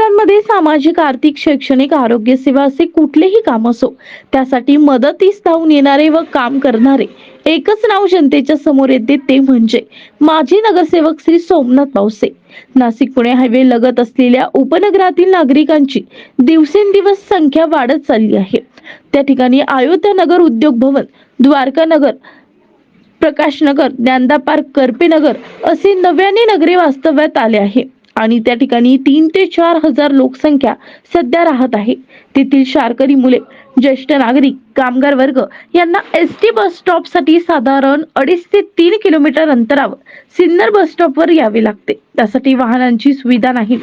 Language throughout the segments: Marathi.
उपनगरांमध्ये सामाजिक आर्थिक शैक्षणिक आरोग्य सेवा असे कुठलेही काम असो त्यासाठी मदतीस धावून येणारे व काम करणारे एकच नाव जनतेच्या समोर येते ते म्हणजे माजी नगरसेवक श्री सोमनाथ पावसे नाशिक पुणे हायवे लगत असलेल्या उपनगरातील नागरिकांची दिवसेंदिवस संख्या वाढत चालली आहे. त्या ठिकाणी अयोध्या नगर उद्योग भवन द्वारका नगर प्रकाश नगर ज्ञानदा पार्क करपे नगर असे नव्याने नगरे वास्तव्यात आले आहे. आणि त्या ठिकाणी तीन ते चार हजार लोकसंख्या सध्या राहत आहे. तेथील शारकरी मुले ज्येष्ठ नागरिक कामगार वर्ग यांना एस टी बस स्टॉपसाठी साधारण अडीच ते तीन किलोमीटर अंतरावर सिन्नर बस स्टॉपवर यावे लागते. त्यासाठी वाहनांची सुविधा नाही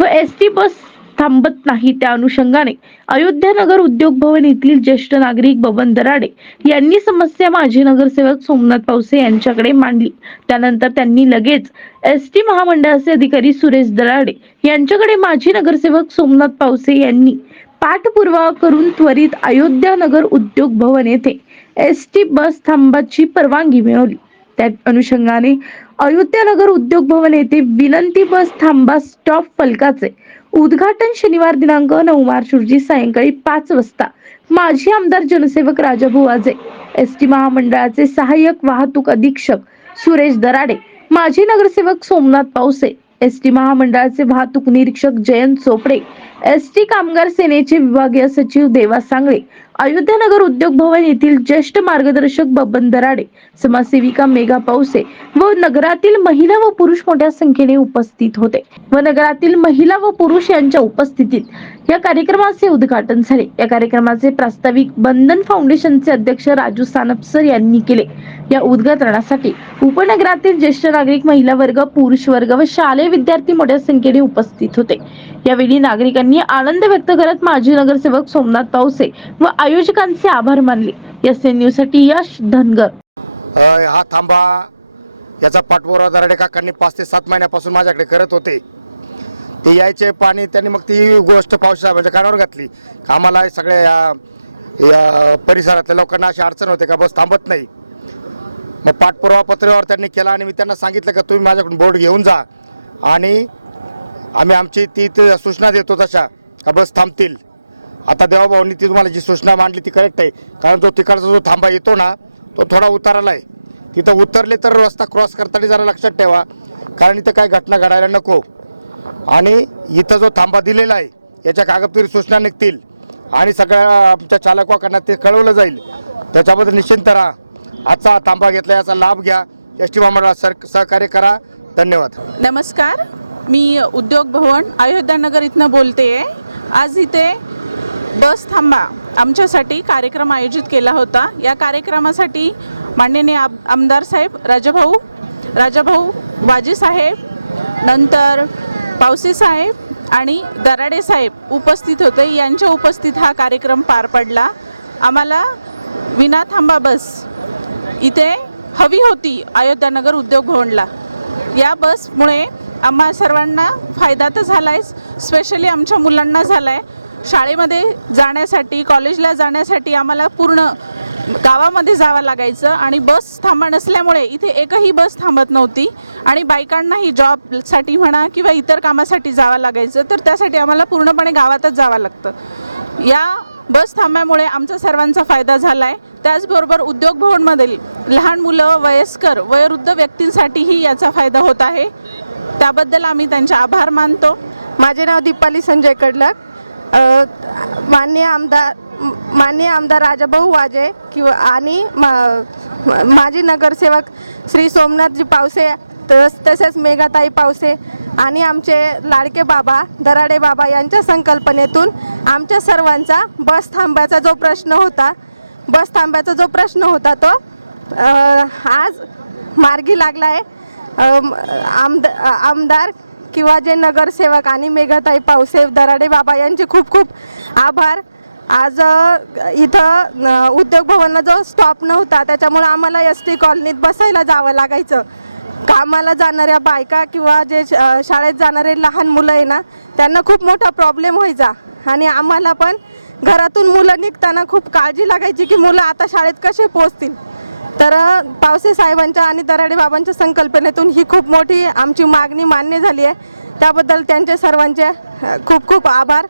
व एस टी बस थांबत नाही. त्या अनुषंगाने अयोध्या नगर उद्योग भवन येथील ज्येष्ठ नागरिक बबन दराडे यांनी समस्या माजी नगरसेवक सोमनाथ पावसे यांच्याकडे मांडली. त्यानंतर त्यांनी लगेच एस टी महामंडळाचे अधिकारी सुरेश दराडे यांच्याकडे माजी नगरसेवक सोमनाथ पावसे यांनी पाठपुरावा करून त्वरित अयोध्या नगर उद्योग भवन येथे एस टी बस थांबाची परवानगी मिळवली. त्या अनुषंगाने अयोध्या नगर उद्योग भवन येथे विनंती बस थांबा स्टॉप फलकाचे उद्घाटन शनिवार दिनांक नऊ मार्च रोजी सायंकाळी पाच वाजता. माजी आमदार जनसेवक राजाभाऊ आजे एस टी महामंडळाचे सहाय्यक वाहतूक अधीक्षक सुरेश दराडे माजी नगरसेवक सोमनाथ पावसे एस टी महामंडळाचे वाहतूक निरीक्षक जयंत चोपडे एस टी कामगार सेनेचे विभागीय सचिव देवा सांगळे अयोध्यानगर उद्योग भवन येथील ज्येष्ठ मार्गदर्शक बबन दराडे समाजसेविका मेघा पावसे व नगरातील महिला व पुरुष मोठ्या संख्येने उपस्थित होते. व नगरातील महिला व पुरुष यांच्या उपस्थितीत या कार्यक्रमाचे उद्घाटन झाले. या कार्यक्रमाचे प्रास्ताविक बंधन फाउंडेशनचे अध्यक्ष राजू सानपसर यांनी केले. या उद्घाटनासाठी उपनगरातील ज्येष्ठ नागरिक महिला वर्ग पुरुष वर्ग व शालेय विद्यार्थी मोठ्या संख्येने उपस्थित होते. यावेळी नागरिकांनी आनंद व्यक्त करत माजी नगरसेवक सोमनाथ पावसे व आयोजकांचे आभार मानले. एस एन न्यूजसाठी यश धनगर. हा थांबा. याचा पाठपुरावा दराडे काकांनी पाच ते सात महिन्यापासून माझ्याकडे करत होते. ते यायचे पाणी त्यांनी मग ती गोष्ट पावसाच्या कानावर घातली. आम्हाला सगळ्या या या परिसरातल्या लोकांना अशी अडचण होते का बस थांबत नाही. मग पाठपुरावा पत्रावर त्यांनी केला आणि मी त्यांना सांगितलं का तुम्ही माझ्याकडून बोर्ड घेऊन जा. आणि आम्ही आमची ती ते सूचना देतो तशा का बस थांबतील. आता देवाभाऊंनी ती तुम्हाला जी सूचना मांडली ती करेक्ट आहे. कारण जो तिकडचा जो थांबा येतो ना तो थोडा उताराला आहे. तिथं उतरले तर रस्ता क्रॉस करताना जरा लक्षात ठेवा. कारण इथं काही घटना घडायला नको. आणि इथं जो थांबा दिलेला आहे याच्या कागदपत्री सूचना निघतील. आणि सगळ्या आमच्या चालकांना ते कळवलं जाईल. त्याच्याबद्दल निश्चिंत राहा. आजचा थांबा घेतला याचा लाभ घ्या. एस टी महामंडळात सर सहकार्य करा. धन्यवाद. नमस्कार. मी उद्योग भवन अयोध्यानगर इथनं बोलते आज इथे बस थांबा. आमच्यासाठी कार्यक्रम आयोजित केला होता. या कार्यक्रमासाठी माननीय आम- आमदार साहेब राजाभाऊ राजाभाऊ वाजी साहेब नंतर पावसे साहेब आणि दराडे साहेब उपस्थित होते. यांच्या उपस्थित हा कार्यक्रम पार पडला. आम्हाला विना थांबा बस इथे हवी होती अयोध्यानगर उद्योग भवनला. या बसमुळे आम्हा सर्वांना फायदा तर झाला आहे स्पेशली आमच्या मुलांना झाला आहे शाळेमध्ये जाण्यासाठी कॉलेजला जाण्यासाठी आम्हाला पूर्ण गावामध्ये जावं लागायचं आणि बस थांबा नसल्यामुळे इथे एकही बस थांबत नव्हती. आणि बायकांनाही जॉबसाठी म्हणा किंवा इतर कामासाठी जावं लागायचं तर त्यासाठी आम्हाला पूर्णपणे गावातच जावं लागतं. या बस थांब्यामुळे आमचा सर्वांचा फायदा झाला आहे त्याचबरोबर उद्योग भवनमधील लहान मुलं वयस्कर वयोवृद्ध व्यक्तींसाठीही याचा फायदा होत आहे. त्याबद्दल आम्ही त्यांचे आभार मानतो. माझे नाव दीपाली संजय कडलक. मान्य माननीय आमदार मान्य माननीय आमदार राजाभाऊ वाजे किंवा आणि मा- माजी नगरसेवक श्री सोमनाथजी पावसे तस तसेच मेघाताई पावसे आणि आमचे लाडके बाबा दराडे बाबा यांच्या संकल्पनेतून आमच्या सर्वांचा बस थांब्याचा जो प्रश्न होता बस थांब्याचा जो प्रश्न होता तो आज मार्गी लागला आहे. आमद आमदार किंवा जे नगरसेवक आणि मेघाताई पावसे दराडे बाबा यांचे खूप खूप आभार. आज इथं उद्योग भवनला जो स्टॉप नव्हता त्याच्यामुळं आम्हाला एस टी कॉलनीत बसायला जावं लागायचं. कामाला जाणाऱ्या बायका किंवा जे श- शाळेत जाणारे लहान मुलं आहे ना त्यांना खूप मोठा प्रॉब्लेम व्हायचा आणि आम्हाला पण घरातून मुलं निघताना खूप काळजी लागायची की मुलं आता शाळेत कसे पोचतील तर पावसे साहेबांच्या आणि दराडे बाबांच्या संकल्पनेतून ही खूप मोठी आमची मागणी मान्य झाली आहे. त्याबद्दल त्यांचे सर्वांचे खूप खूप आभार.